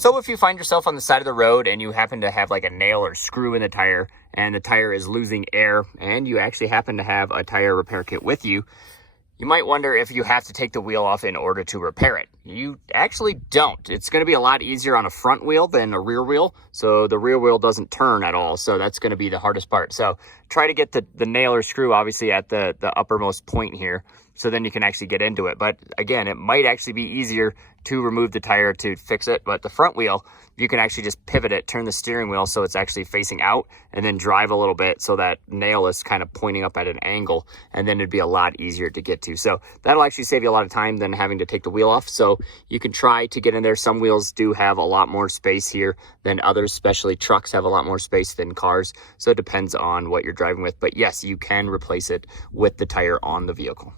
So if you find yourself on the side of the road and you happen to have like a nail or screw in the tire and the tire is losing air and you actually happen to have a tire repair kit with you, you might wonder if you have to take the wheel off in order to repair it. You actually don't. It's going to be a lot easier on a front wheel than a rear wheel. So the rear wheel doesn't turn at all. So that's going to be the hardest part. So try to get the nail or screw obviously at the uppermost point here. So then you can actually get into it. But again, it might actually be easier to remove the tire to fix it. But the front wheel, you can actually just pivot it, turn the steering wheel so it's actually facing out, and then drive a little bit so that nail is kind of pointing up at an angle, and then it'd be a lot easier to get to. So that'll actually save you a lot of time than having to take the wheel off. So you can try to get in there. Some wheels do have a lot more space here than others, especially trucks have a lot more space than cars. So it depends on what you're driving with. But yes, you can replace it with the tire on the vehicle.